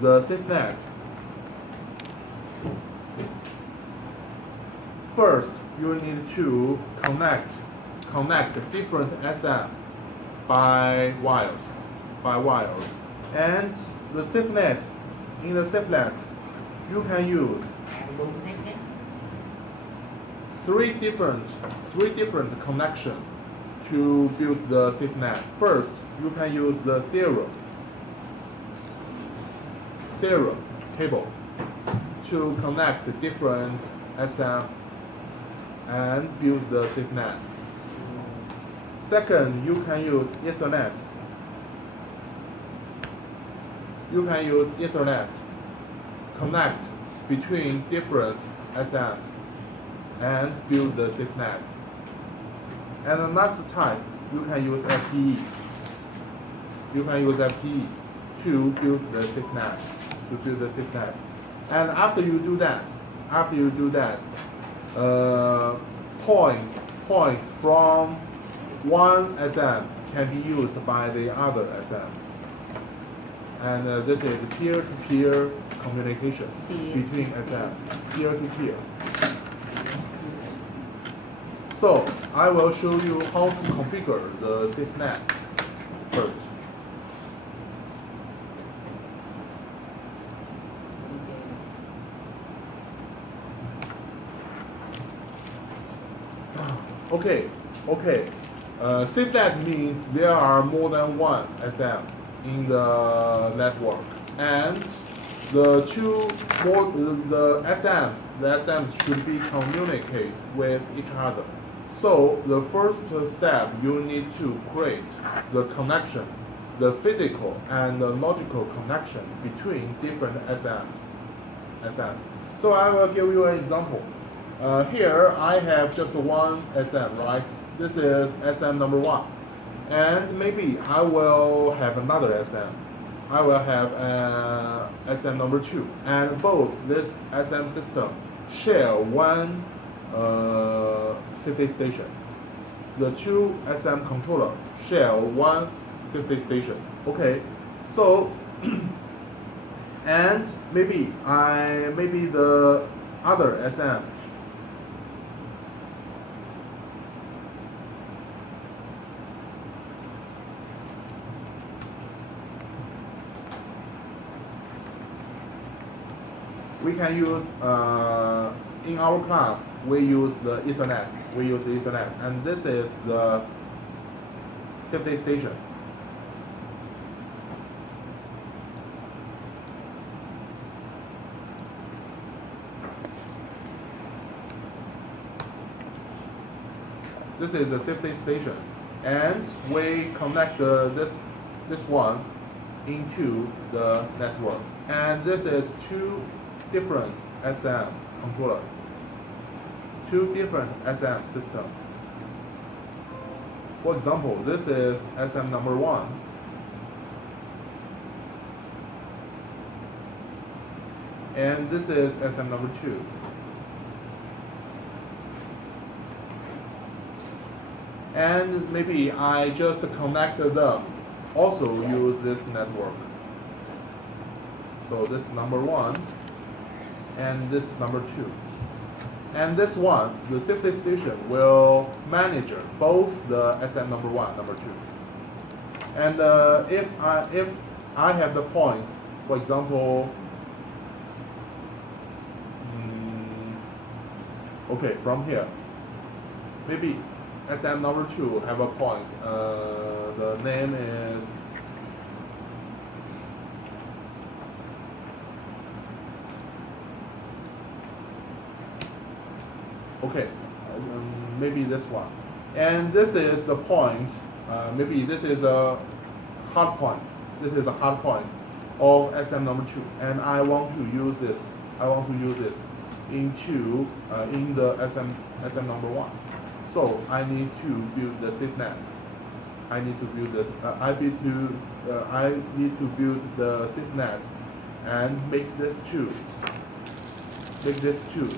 the SafeNet. First, you need to connect different SM by wires, and the SafeNet. In the SafeNet, you can use three different connections to build the SafeNet. First, you can use the serial cable to connect the different SM and build the SafeNet. Second, you can use Ethernet. Connect between different SMs and build the SafeNet. And the last type, you can use FTE. To build the SafeNet. And after you do that, points from one SM can be used by the other SM. And this is peer-to-peer communication between SM, peer-to-peer. So I will show you how to configure the SafeNet first. Okay. SafeNet means there are more than one SM in the network, and the SMs should be communicate with each other. So the first step, you need to create the connection, the physical and the logical connection between different SMs. So I will give you an example. Here I have just one SM, right? This is SM number 1. And maybe I will have another SM. I will have SM number 2. And both this SM system share one safety station. The two SM controller share one safety station. Okay, so and maybe the other SM we can use in our class we use the Ethernet. And this is the safety station. This is the safety station, and we connect this one into the network. And this is two different SM controller, two different SM systems. For example, this is SM number 1. And this is SM number 2. And maybe I just connected them, also use this network. So this is number 1, and this is number 2. And this one, the safety station will manage both the SM number 1, number 2. And if I have the point, for example, okay, from here, maybe SM number 2 have a point. The name is okay, maybe this one. And this is the point, maybe this is a hard point. This is a hard point of SM number 2. And I want to use this into in the SM number 1. So I need to build the SafeNet. I need to build this. I need to build the SafeNet and make this two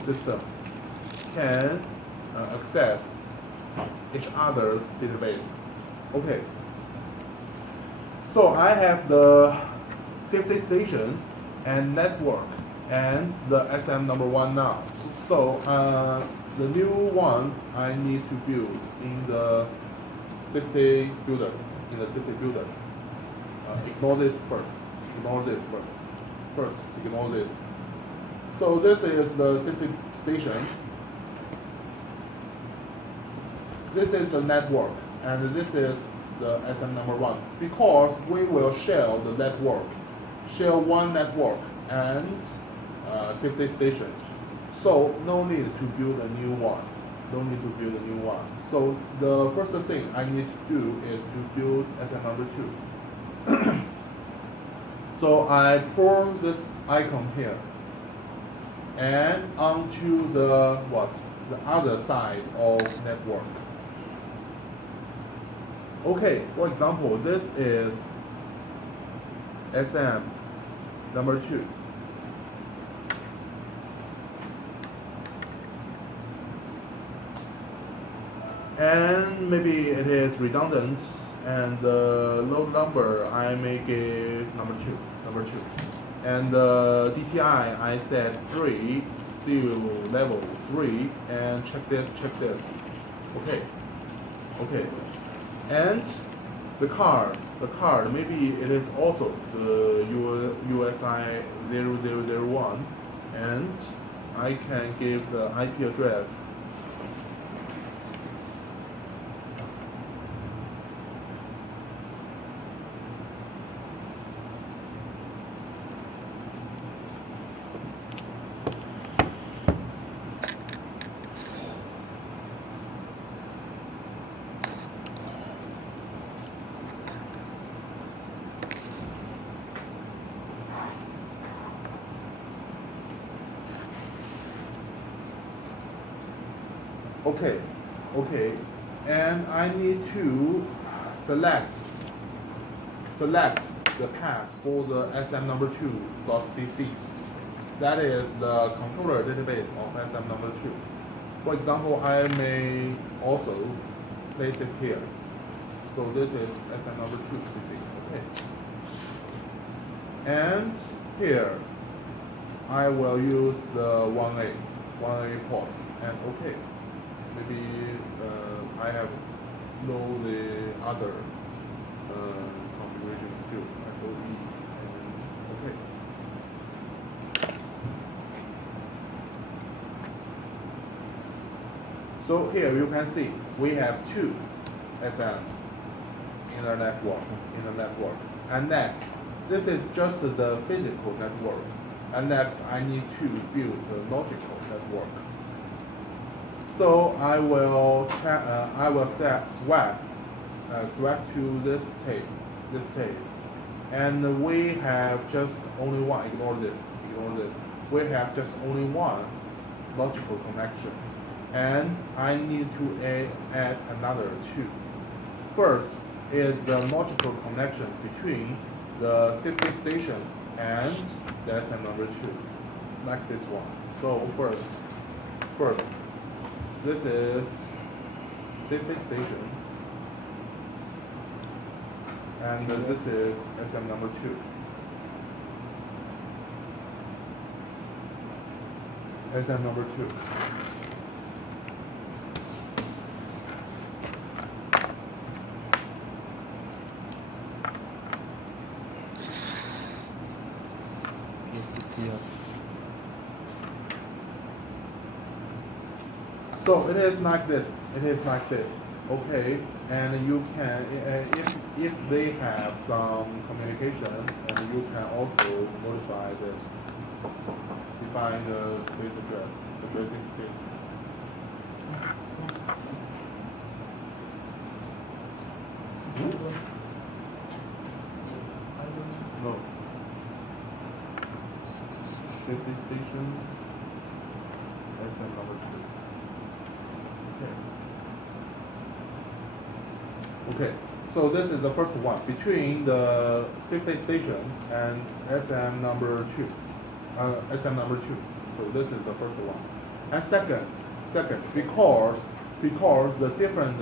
systems can access each other's database. Okay. So I have the safety station and network, and the SM number 1 now. So the new one I need to build in the safety builder. Ignore this first. Ignore this first. First, ignore this. So this is the safety station. This is the network, and this is the SM number 1. Because we will share the network, share one network and safety station. So no need to build a new one. No need to build a new one. So the first thing I need to do is to build SM number 2. So I pour this icon here and onto the other side of network. Okay, for example, this is SM number 2. And maybe it is redundant, and the load number I make it number 2. And the DTI I set 3, seal level 3, and check this. Okay. And the card, maybe it is also the USI 0001, and I can give the IP address. Okay, and I need to select the path for the SM number 2.cc. That is the controller database of SM number 2. For example, I may also place it here. So this is SM number 2.cc. Okay. And here I will use the 1A port, and okay. Maybe I have the other configuration too, SOE, and okay. So here you can see we have 2 SMs in the network. And next, this is just the physical network. And next, I need to build the logical network. So I will swap to this tape, and we have just only one. Ignore this. We have just only one logical connection, and I need to add another 2. First is the logical connection between the safety station and the SM number 2, like this one. So first. This is safety station, and this is SM number 2. SM number 2. So it is like this. Okay, and you can, if they have some communication, and you can also modify this, define the space addressing space. No. Safety station, SM number 2. Okay, so this is the first one between the safety station and SM number 2. So this is the first one. And second, because the different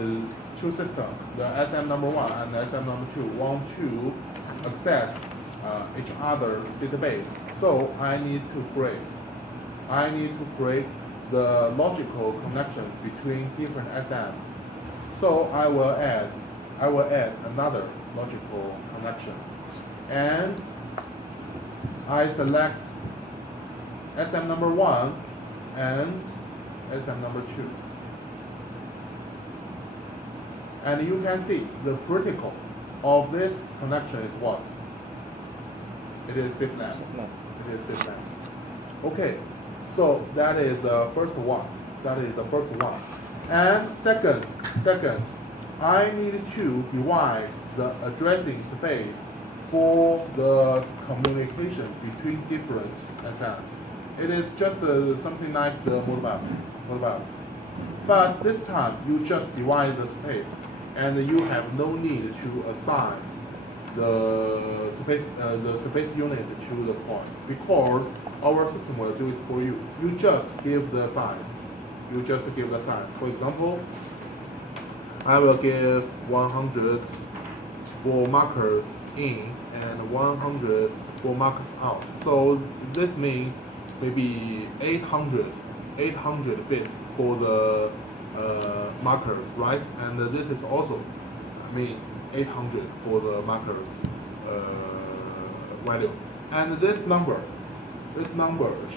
2 systems, the SM number 1 and the SM number 2, want to access each other's database. So I need to create the logical connection between different SMs. So I will add another logical connection, and I select SM number 1 and SM number 2. And you can see the critical of this connection is what? It is stiffness. It is stiffness. Okay, so that is the first one. And second, I need to divide the addressing space for the communication between different SMs. It is just something like the Modbus. But this time, you just divide the space, and you have no need to assign the space unit to the point, because our system will do it for you. You just give the size. For example, I will give 100 for markers in and 100 for markers out. So this means maybe 800 bits for the markers, right? And this is also, 800 for the markers value. And this number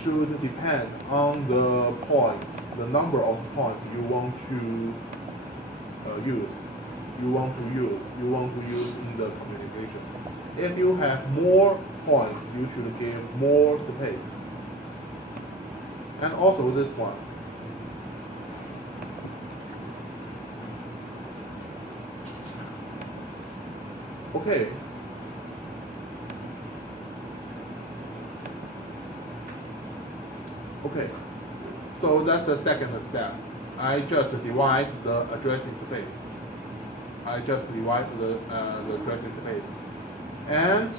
should depend on the points, the number of points you want to use in the communication. If you have more points, you should give more space. And also this one. Okay. So that's the second step. I just divide the addressing space. And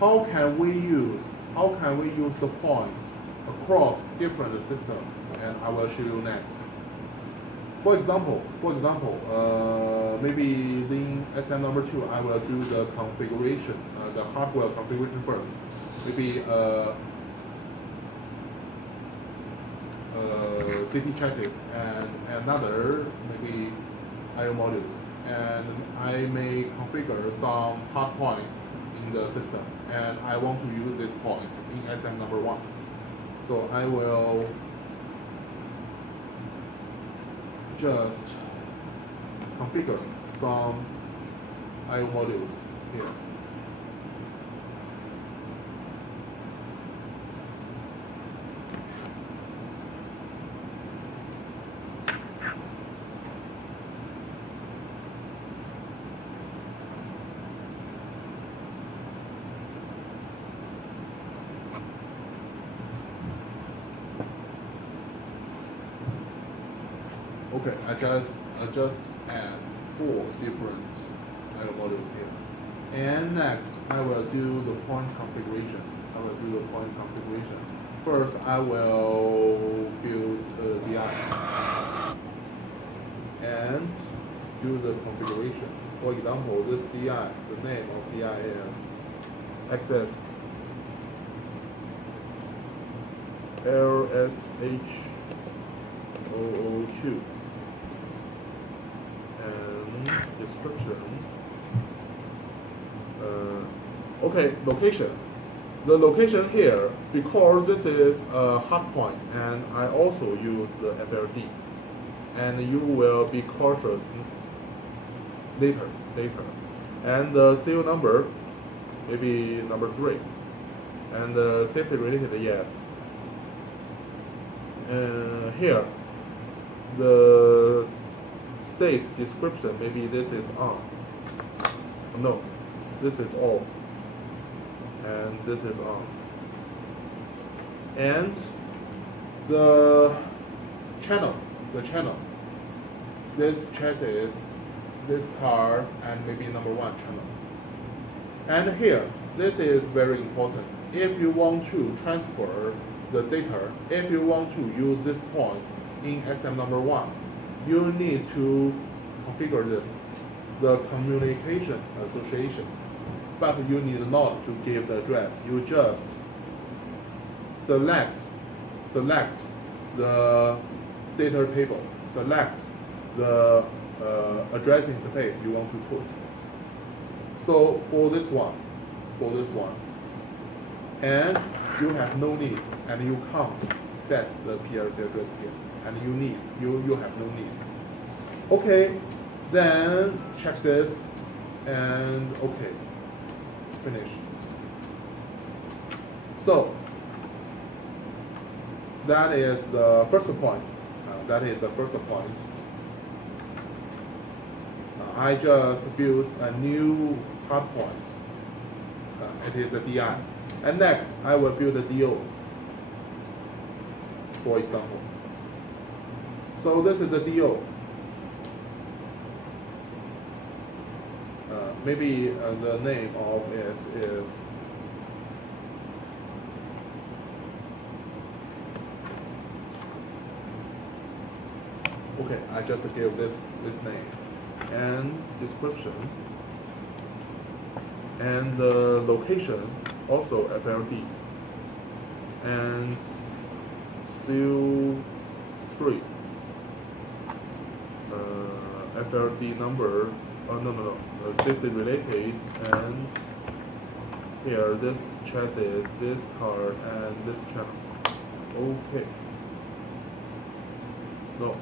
how can we use the point across different systems? And I will show you next. For example, maybe in SM number 2, I will do the configuration, the hardware configuration first. Maybe CT chassis and another maybe IO modules, and I may configure some hard points in the system, and I want to use this point in SM number 1. So I will just configure some IO modules here. Okay, I just add 4 different IO modules here. And next, I will do the point configuration. First, I will build a DI and do the configuration. For example, this DI, the name of DI is access LSH 002. And description. Okay, location. The location here, because this is a hard point, and I also use the FLD, and you will be cautious later. And the serial number, maybe number 3, and the safety related, yes. Here, the state description, maybe this is on. No, this is off. And this is on. And the channel, this chassis, this car, and maybe number 1 channel. And here, this is very important. If you want to transfer the data, if you want to use this point in SM number 1, you need to configure this, the communication association. but you need not to give the address. You just select the data table, select the addressing space you want to put. So for this one, and you have no need, and you can't set the PLC address here, and you have no need. Okay, then check this, and okay, finish. So that is the first point. I just built a new hard point. It is a DI. And next, I will build a DO, for example. So this is the DO. Maybe the name of it is okay. I just give this name and description, and the location also FLD, and CO3 FLD number. No, safety related, and here this chassis, this card, and this channel. Okay. No,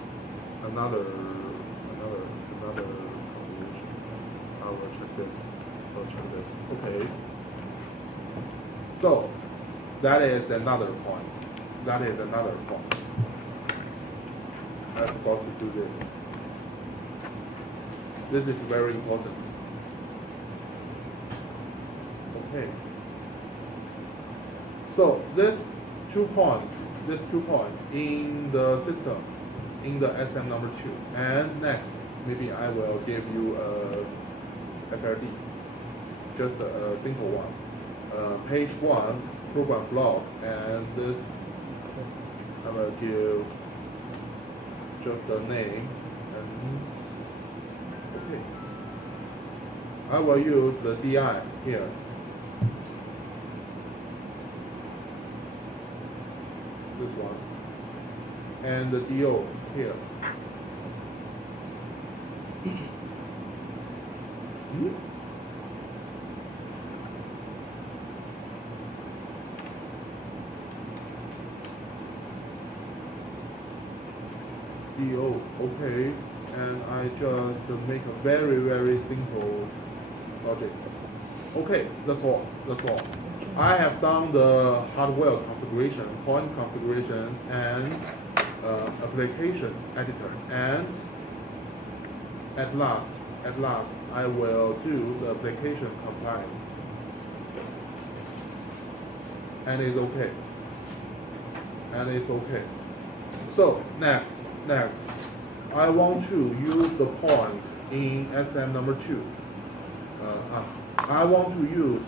another configuration. I will check this. Okay. So that is another point. I forgot to do this. This is very important. Okay. So these 2 points in the system, in the SM number 2. And next, maybe I will give you a FLD, just a simple one. Page 1, program block, and this I will give just the name, and okay. I will use the DI here. This one. And the DO here. DO, okay. And I just make a very simple logic. Okay, that's all. I have done the hardware configuration, point configuration, and application editor. And at last, I will do the application compile. And it's okay. So next, I want to use the point in SM number 2. I want to use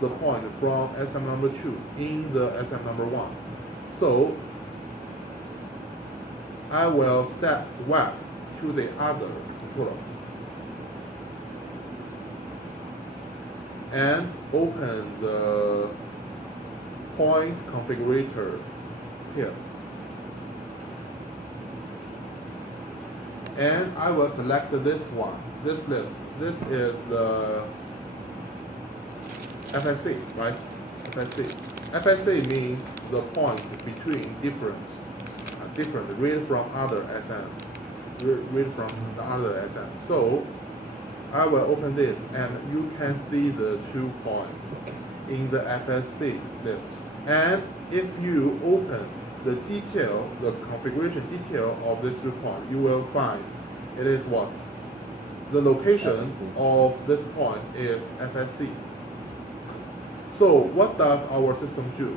the point from SM number 2 in the SM number 1. So I will swap to the other controller and open the point configurator here. And I will select this one, this list. This is the FSC, right? FSC means the point between different read from other SM, read from the other SM. So I will open this, and you can see the 2 points in the FSC list. And if you open the configuration detail of this 2 points, you will find it is what? The location of this point is FSC. So what does our system do?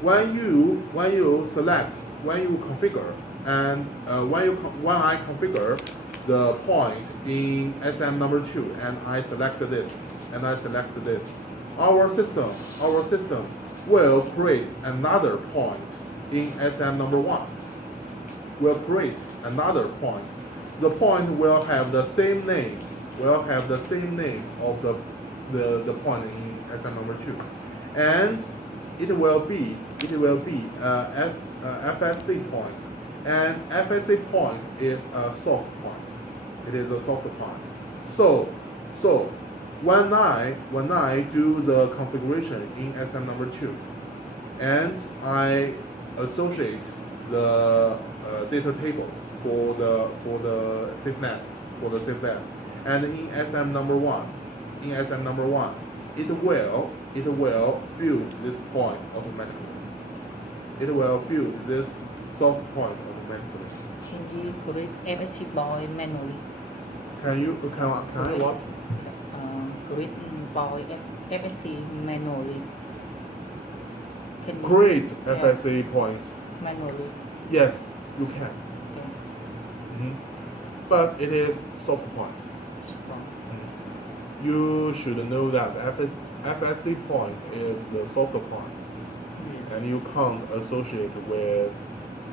When you configure, and when I configure the point in SM number 2, and I select this, and I select this, our system will create another point in SM number 1. Will create another point. The point will have the same name will have the same name of the point in SM number 2, and it will be FSC point, and FSC point is a soft point. It is a soft point. So when I do the configuration in SM number 2, and I associate the data table for the SafeNet, and in SM number 1, it will build this point automatically. It will build this soft point automatically. Can you create MSC point manually? Can I what? Create point MSC manually. Can you Create FSA point. manually? Yes, you can. Yeah. But it is soft point. Strong. You should know that FSC point is the soft point, and you can't associate with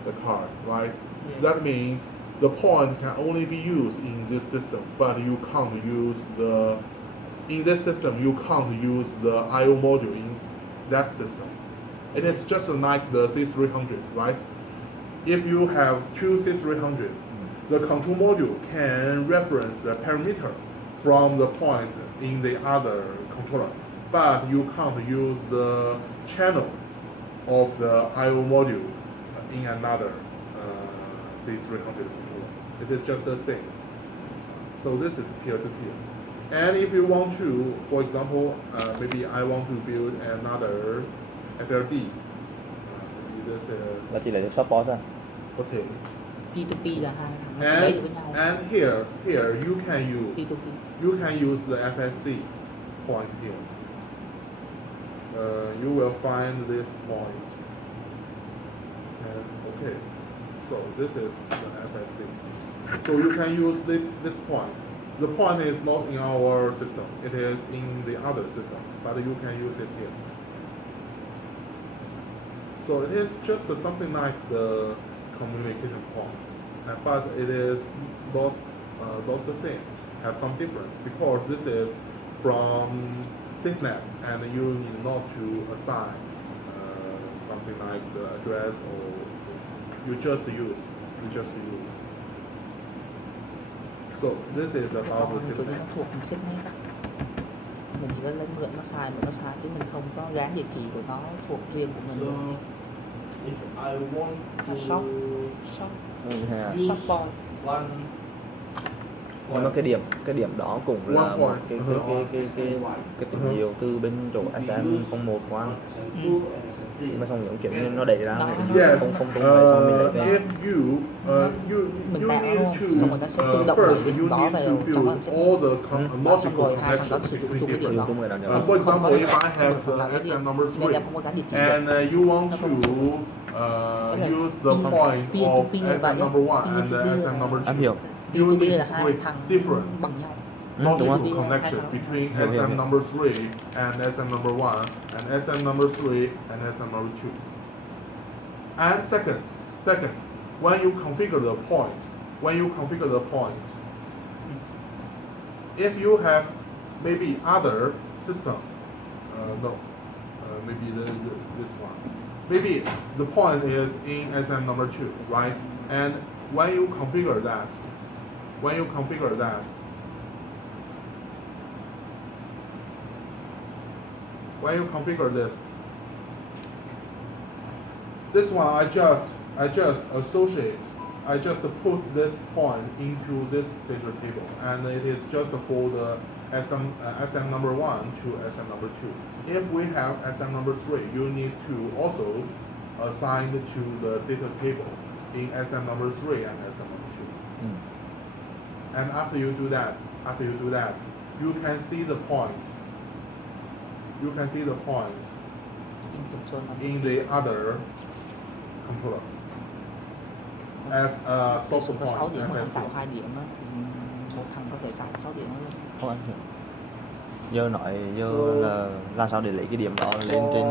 the card, right? Yes. That means the point can only be used in this system, but you can't use in this system you can't use the I/O module in that system. It is just like the C300, right? If you have two C300, the control module can reference the parameter from the point in the other controller, but you can't use the channel of the I/O module in another C300 controller. It is just the same. So this is peer-to-peer. And if you want to, for example, maybe I want to build another FLD. Maybe this is Là chỉ để cho shop boss à? okay. P2P là hai thằng nó lấy được với nhau. And here you can use the FSC point here. You will find this point. And okay, so this is the FSC. So you can use this point. The point is not in our system. It is in the other system, but you can use it here. So it is just something like the communication point, but it is not the same. Have some difference because this is from SafeNet, and you need not to assign something like the address or this. You just use. So this is about the Tụi nó SafeNet. thuộc mình SafeNet á. Mình chỉ có lấy mượn nó xài chứ mình không có gán địa chỉ của nó thuộc riêng của mình. So if I want to Shop use shop point. one Nhưng mà cái điểm đó cũng là One một point. cái tín hiệu từ bên chỗ SM01 qua. Nhưng mà xong những kiểu như nó đẩy ra thì Yes. không phải xong mình lấy về. If you Mình you tạo need luôn, xong rồi nó sẽ tự to động first đẩy you đó need về to trong build nó sẽ all the xong logical rồi hai thằng đó connections sử dụng between chung cái điểm different. đó. Chung người nào For example, if I have Thằng nào lấy đi, SM number nên 3 em không có gắn địa chỉ and được. you want to use the point of SM number 1 and the SM number 2, Em hiểu. you P2P need là to hai create thằng different bằng nhau. Đúng logical không? connection between Hiểu, hiểu, SM hiểu. number 3 and SM number 1 and SM number 3 and SM number 2. And second, when you configure the point, if you have maybe other system, maybe this one, maybe the point is in SM number 2, right? And when you configure that, this one I just associate. I just put this point into this data table, and it is just for the SM number 1 to SM number 2. If we have SM number 3, you need to also assign to the data table in SM number 3 and SM number 2. And after you do that, you can see the point. In the other controller as a source Có 6 point. điểm mà FSC. tạo 2 điểm á, thì một thằng có thể xài 6 điểm đó luôn. Không anh hiểu. Giờ là làm sao để lấy cái điểm đó lên trên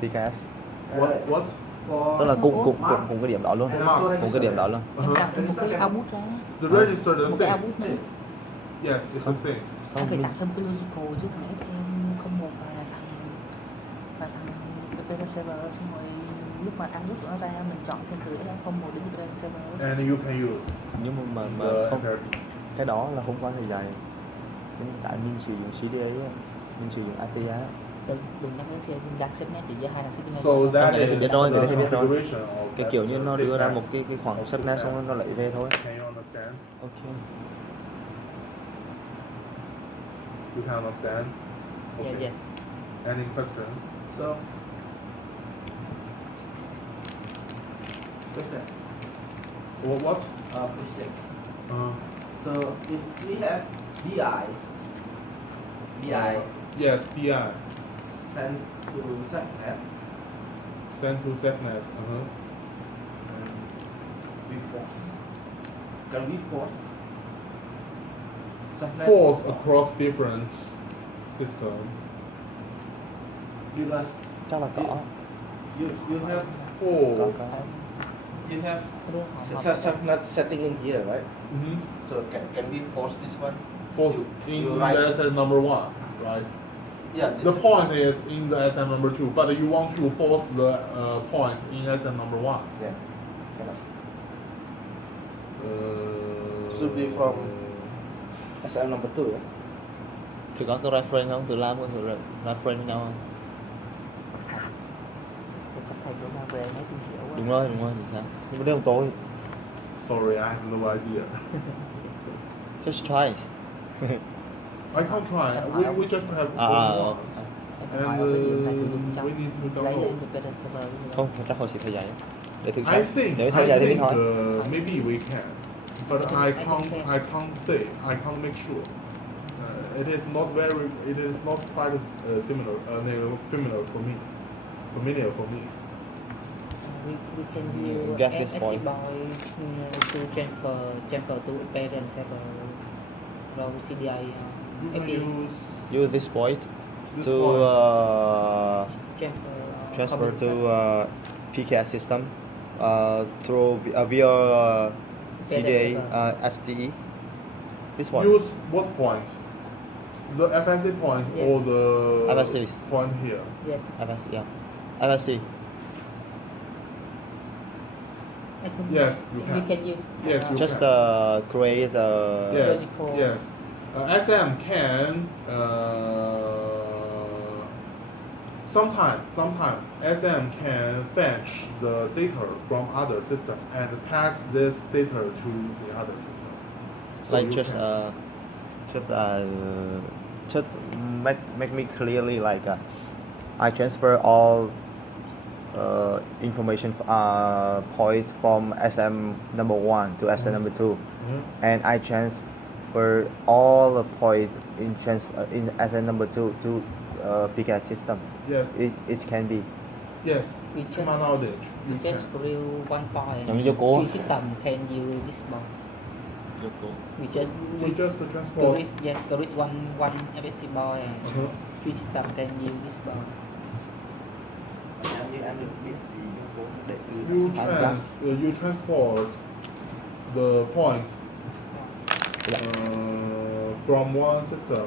PKS. What? Tức là cùng cái điểm đó luôn. Cùng cái điểm đó luôn. Em đặt một cái output ra. The register the Một cái same. output nữa. Yes, it's the same. Anh phải Minh tặng thêm cái logical chứ nãy em không một và thằng Dependent server xong rồi lúc mà ăn rút nó ra mình chọn thêm từ không một đến Dependent server. And you can use nhưng mà the không, FRP. cái đó là không quá thời dài. Cái mình sử dụng CDA á, mình sử dụng ATA á. Đừng nhắc đến xe mình đang xếp nét chỉ giữa hai thằng xếp nhau. So that Cái này is thì biết the rồi, cái này thì biết rồi. configuration of Cái that kiểu như nó đưa ra SafeNet. một cái khoảng subnet xong rồi nó lấy về thôi. Can you understand? Ok. You can understand? Yeah, yeah. Any question? So, question. What? Question. Uh, So, if we have BI yes, PI. sent to subnet Send to SafeNet. and we force, can we force subnet? Force across different systems. Because Chắc là có. you have Force. you have Cái đứa họ subnet setting in here, right? Mm-hmm. So can we force this one? Force You- in you the write- SM number 1, right? Yeah. The point is in the SM number 2, but you want to force the point in SM number 1. Yeah. Should be from SM number 2, yeah? Thử có cái reference không? Thử làm thử reference với nhau không? chắc thầy bữa nào về nói tìm hiểu quá. Đúng rồi, thì sao? Nhưng mà đây không tôi. Sorry, I have no idea. Just try. I can't try. We just have one. Em hỏi cái gì này sử dụng trong we need to lấy download. lên Dependent server cái gì Không, chắc họ chỉ theo dạy. Để thử I xem. think, Nếu theo dạy thì mình hỏi. maybe we can, but I can't say, I can't make sure. It is not quite similar, familiar for me. Familiar for me. we can use Get this SC point. boy to transfer to Dependent server from CDI You can FT use Use this point this to point. transfer to PKS system through via CDA FTE. This one. Use what point? The FSC point Yes. or the FSCs. point here? yes FS, yeah. FSC. I can Yes, you we can. can use Yes, you Just can. create Yes, Logical. yes. SM can sometimes SM can fetch the data from other system and pass this data to the other system. So like you just can- just make me clearly like I transfer all information points from SM number 1 to SM number 2, Mhm. and I transfer all the points in SM number 2 to PKS system. Yes, It can be. yes. We To my knowledge, we you just can. grill one point Giống như Yoko. three system can use this box we just We just transport. create one FSC boy and Uh-huh. three system can use this box Em được biết thì yếu tố để từ You transport the point from one system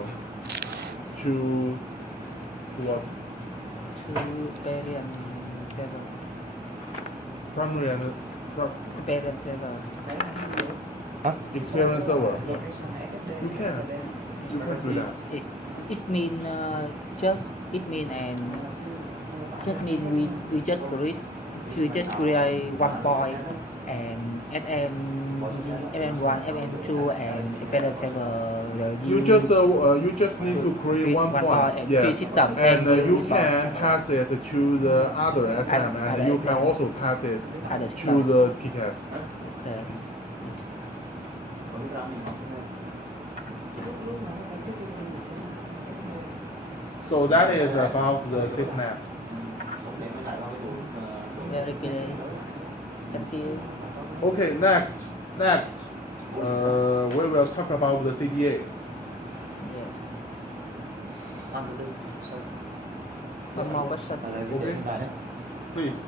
to what? to parent server Primary and parent server experience server. yes. You can do that. It mean we just create one point and SN1, SN2 and parent server You just need to create one point. and Yes. three system And you use can pass it to the other SM, and Other you can SM. also pass it Other to system. the PKS. Okay. So that is about the SafeNet. Very good. Thank you. Okay, next, we will talk about the CDA. Yes. One more question. Okay, please.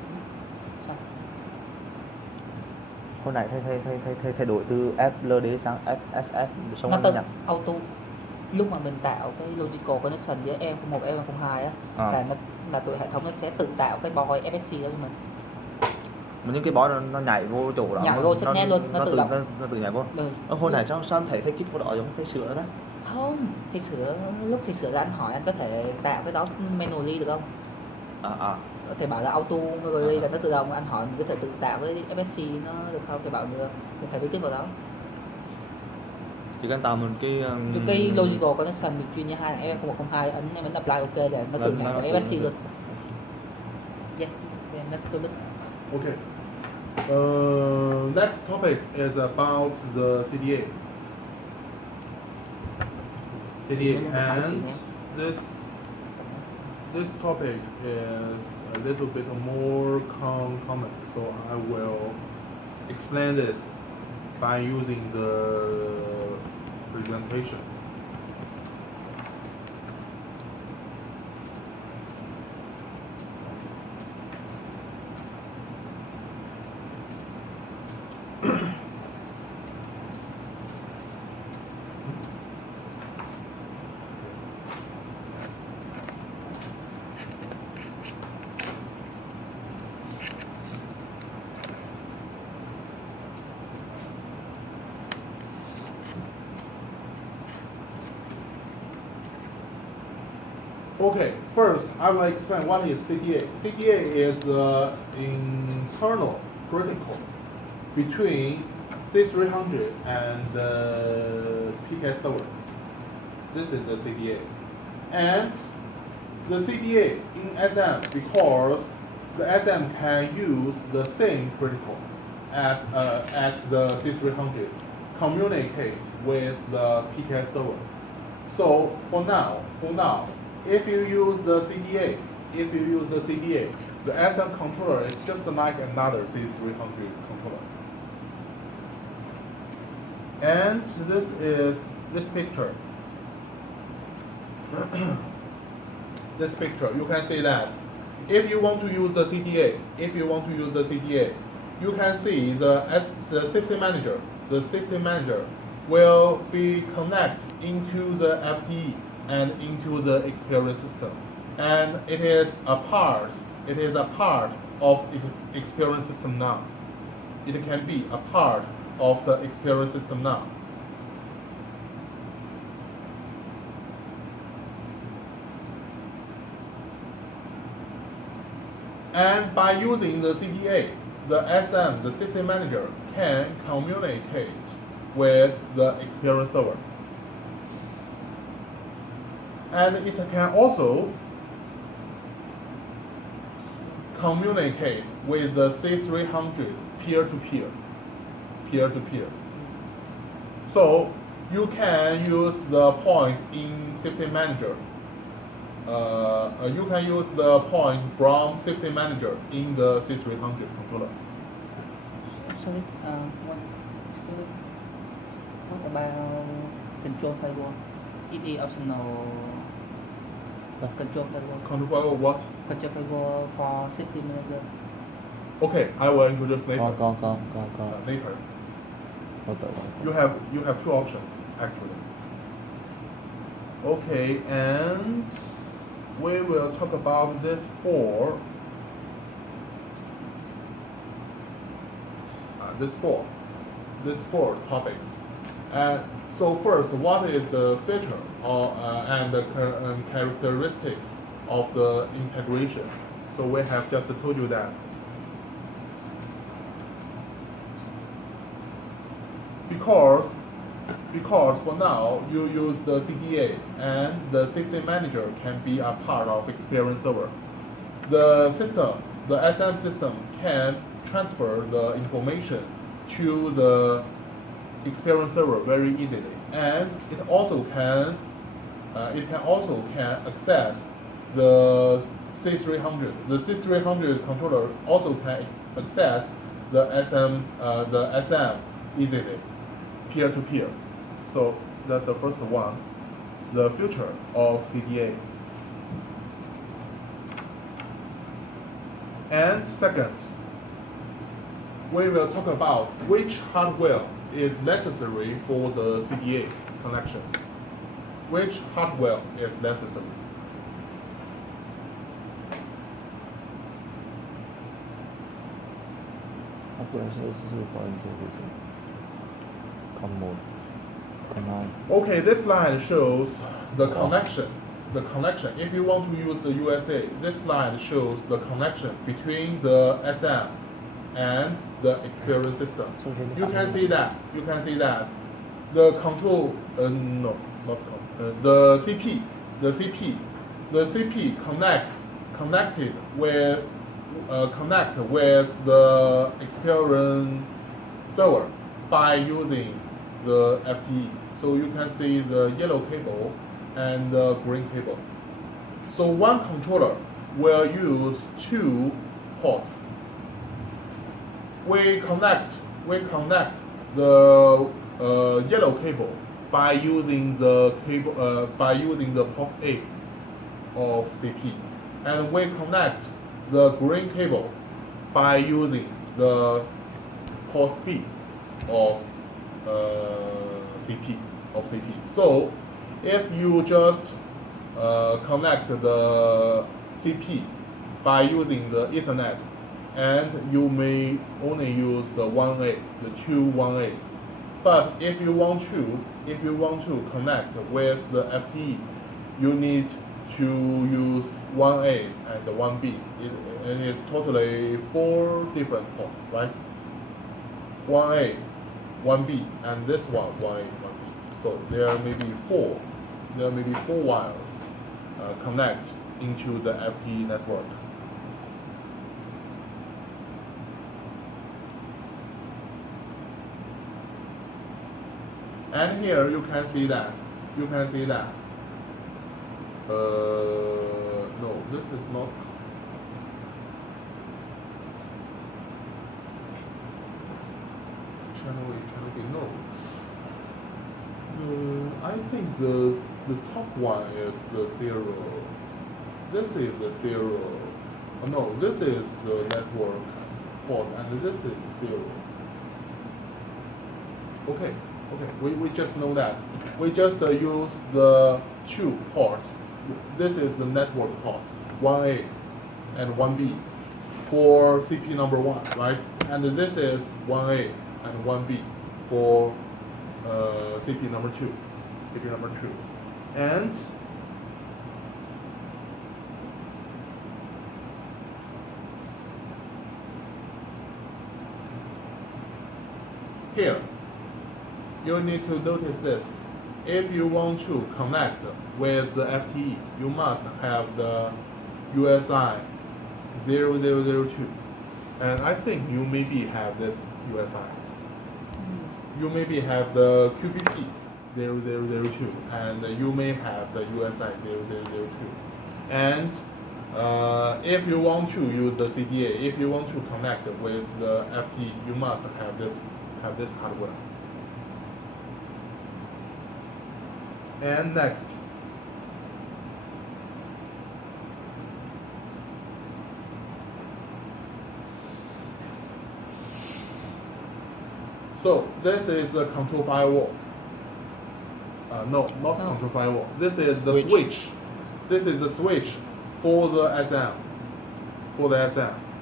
Hồi nãy thay đổi từ FLD sang FSF xong Nó rồi tự nhập. auto lúc mà mình tạo cái logical connection giữa M01 M02 á, là tụi hệ thống nó sẽ tự tạo cái boy FSC đó cho mình. Mà những cái bó nó nhảy vô chỗ đó, Nhảy vô set net luôn, nó tự động. nó tự nhảy vô. Ừ. Hồi nãy sao anh thấy kit của đó giống cái sữa đó? Không, lúc thì sửa ra anh hỏi anh có thể tạo cái đó manually được không? Thì bảo là auto rồi là nó tự động, anh hỏi mình có thể tự tạo cái FSC nó được không? Thì bảo được, mình phải viết tiếp vào đó. Chỉ cần tạo một cái logical connection between như hai là M0102 ấn em ấn apply ok để nó tự nhảy vào FSC được. Yeah, let's do it. Okay. Next topic is about the CDA. And this topic is a little bit more common, so I will explain this by using the presentation. Okay, first I will explain what is CDA. CDA is the internal protocol between C300 and the PK server. This is the CDA. And the CDA in SM, because the SM can use the same protocol as the C300, communicate with the PK server. So for now, if you use the CDA, the SM controller is just like another C300 controller. And this is this picture. This picture, you can see that if you want to use the CDA, you can see the safety manager. The safety manager will be connected into the FTE and into the experience system, and it is a part of the experience system now. It can be a part of the experience system now. And by using the CDA, the SM, the safety manager, can communicate with the experience server. And it can also communicate with the C300 peer-to-peer. So you can use the point in safety manager. You can use the point from safety manager in the C300 controller. Sorry, what about control firewall? It is optional. Control firewall. Control what? Control firewall for safety manager. Okay, I will introduce later. Có. Later. Okay. You have two options actually. Okay, and we will talk about this four topics. So first, what is the feature and the characteristics of the integration? So we have just told you that. Because for now you use the CDA and the safety manager can be a part of experience server. The SM system can transfer the information to the experience server very easily, and it also can access the C300. The C300 controller also can access the SM easily, peer-to-peer. So that's the first one, the future of CDA. And second, we will talk about which hardware is necessary for the CDA connection. Which hardware is necessary? Hardware is necessary for integration. COM1, COM9. Okay, this line shows the connection. The connection. If you want to use the USA, this line shows the connection between the SM and the experience system. So You can see that. You can see that the control. No, not the CP. The CP connected with connect with the experience server by using the FTE. So you can see the yellow cable and the green cable. So one controller will use two ports. We connect the yellow cable by using the port A of CP, and we connect the green cable by using the port B of CP. So if you just connect the CP by using the Ethernet, and you may only use the 1A, the two 1As. But if you want to connect with the FTE, you need to use 1As and the 1Bs. It is totally 4 different ports, right? 1A, 1B, and this one 1A, 1B. So there may be 4 wires connect into the FTE network. And here you can see that. No, this is not. Channel B. No. I think the top one is the 0. This is the 0. No, this is the network port, and this is 0. Okay, we just know that. We just use the 2 ports. This is the network port, 1A and 1B for CP number 1, right? And this is 1A and 1B for CP number 2. And here, you need to notice this. If you want to connect with the FTE, you must have the USI 0002. And I think you maybe have this USI. You maybe have the QPP 0002, and you may have the USI 0002. And if you want to use the CDA, if you want to connect with the FTE, you must have this hardware. And next, so this is the control firewall. No, not control firewall. This is the switch. This is the switch for the SM.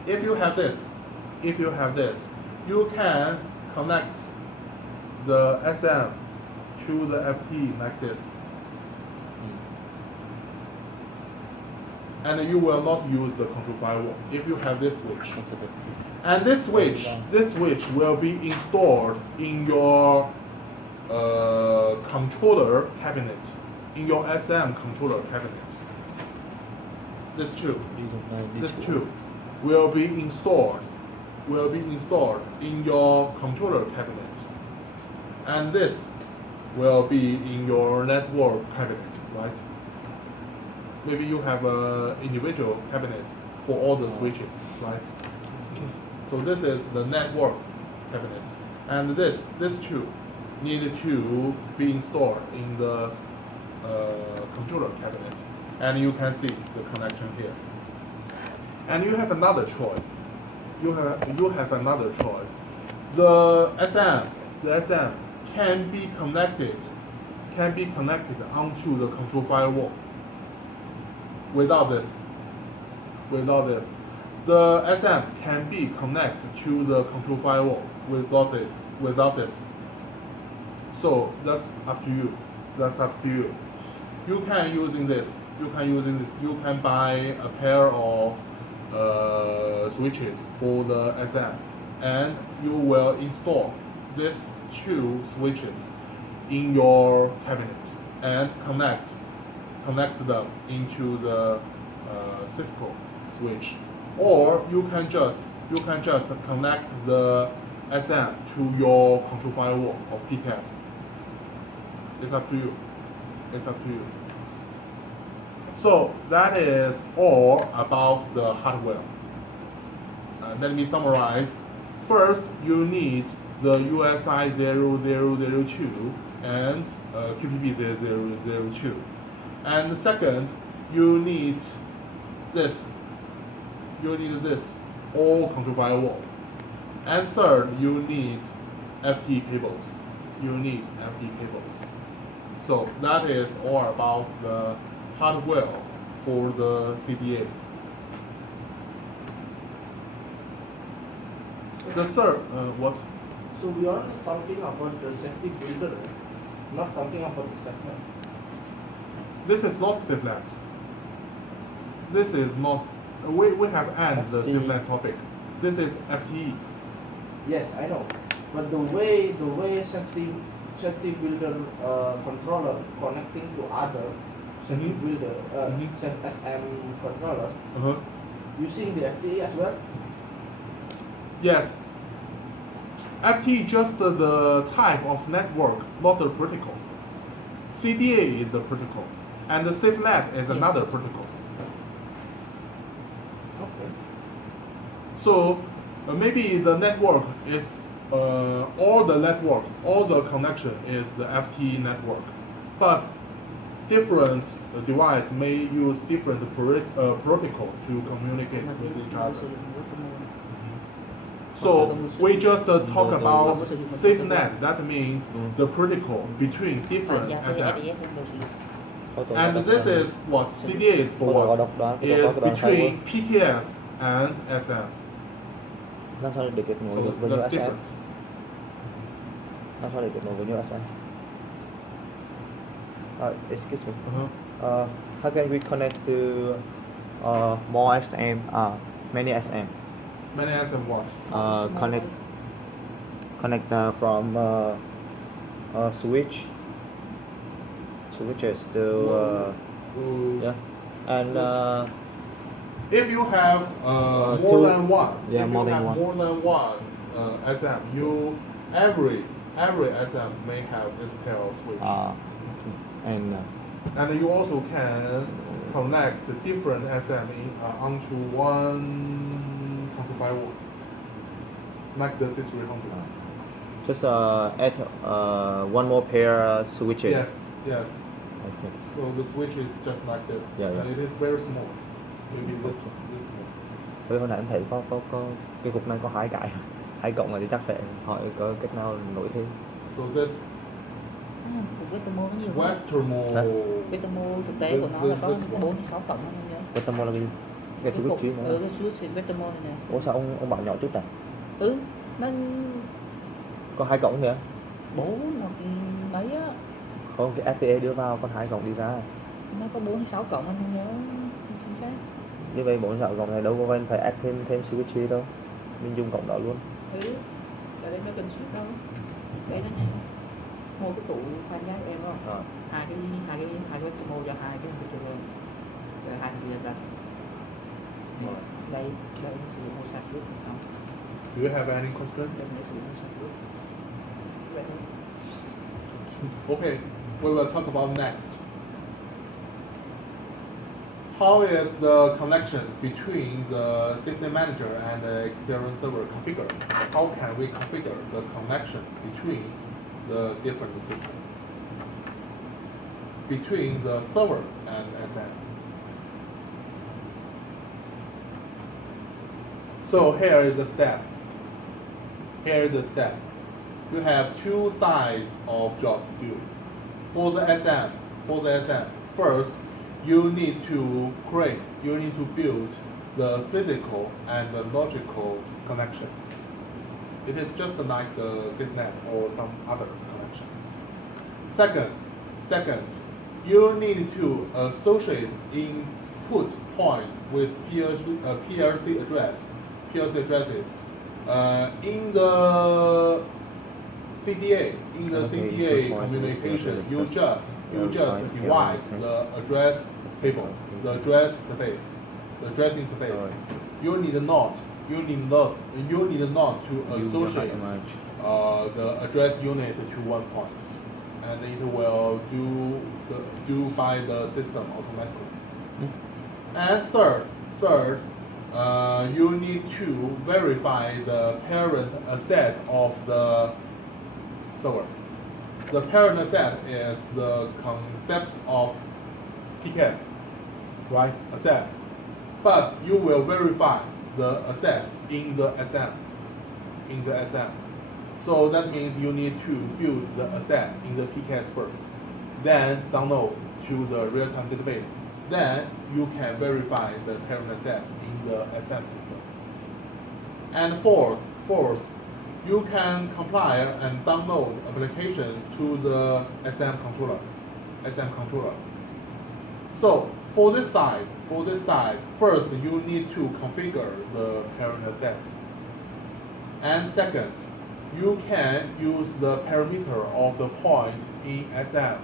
If you have this, you can connect the SM to the FT like this. And you will not use the control firewall if you have this switch. And this switch will be installed in your controller cabinet, in your SM controller cabinet. This two will be installed in your controller cabinet, and this will be in your network cabinet, right? Maybe you have an individual cabinet for all the switches, right? So this is the network cabinet, and this two need to be installed in the controller cabinet, and you can see the connection here. And you have another choice. you have another choice. The SM can be connected onto the control firewall. Without this, the SM can be connected to the control firewall. Without this. So that's up to you. You can using this. You can buy a pair of switches for the SM, and you will install these two switches in your cabinet and connect them into the Cisco switch, or you can just connect the SM to your control firewall of PKS. It's up to you. So that is all about the hardware. Let me summarize. First, you need the USI 0002 and QPP 0002. And second, you need this. All control firewall. And third, you need FT cables. So that is all about the hardware for the CDA. The third, what? So we are talking about the safety builder, not talking about the segment. This is not SafeNet. This is not. We have ended the SafeNet topic. This is FTE. Yes, I know. But the way safety builder controller connecting to other safety builder SM controller using the FTE as well. Yes. FTE just the type of network, not the protocol. CDA is the protocol, and the SafeNet is another protocol. Okay. So maybe the network is all the connection is the FTE network, but different device may use different protocol to communicate with each other. So we just talk about SafeNet. That means the protocol between different SMs. And this is what CDA is for what? Is between PKS and SM. Làm sao để kết nối So được với that's nhau SM? different. Làm sao để kết nối với nhau SM? Excuse me. How can we connect to more SM? Many SM. Many SM what? Connect from switches to yeah, and if you have more two- than one, yeah, if more you than have one. more than one SM, every SM may have this pair of switch. and And you also can connect the different SM onto one control firewall, like the 6300. just add one more pair switches. Yes. Okay. So the switch is just like this, Yeah. and it is very small. Maybe this small. Với hồi nãy em thấy có cái cục này có hai cộng rồi thì chắc phải hỏi có cách nào nối thêm. So this Vectomo nó nhiều hơn. Westermo. Vectomo thực tế của nó là có 4 hay 6 cộng không nhớ. Vectomo là cái gì? Cái switch chứ nữa. cái switch thì Vectomo này nè. Ủa sao ông bảo nhỏ chút à? Nó Có 2 cộng kìa. 4 hoặc mấy á. Không, cái FTA đưa vào còn 2 cộng đi ra. Nó có 4 hay 6 cộng anh không nhớ chính xác. Như vậy 4 6 cộng này đâu có cần phải add thêm switch đâu. Mình dùng cộng đó luôn. Ở đây nó cần switch đâu. Đây nó nha. Mua cái tủ fan nhá em không? Hai cái Vectomo cho hai cái Vectomo. Rồi hai cái ra. Đây nó sử dụng một sạc switch là xong. Do you have any question? Đây nó sử dụng một sạc switch. Vậy thôi. Okay, we will talk about next. How is the connection between the safety manager and the experience server configured? How can we configure the connection between the different systems? Between the server and SM? So here is the step. Here is the step. You have two sides of job to do. For the SM, first you need to build the physical and the logical connection. It is just like the sysnet or some other connection. Second, you need to associate input points with PLC addresses. In the CDA communication, you just divide the address table, the addressing space. You need not to associate the address unit to one point, and it will do by the system automatically. And third, you need to verify the parent asset of the server. The parent asset is the concept of PKS, right? Asset. But you will verify the assets in the SM. So that means you need to build the asset in the PKS first, then download to the real-time database. Then you can verify the parent asset in the SM system. And fourth, you can compile and download applications to the SM controller. So for this side, first you need to configure the parent asset. And second, you can use the parameter of the point in SM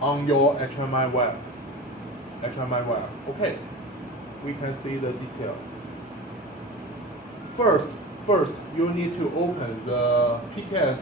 on your HMI web. Okay, we can see the detail. First, you need to open the PKS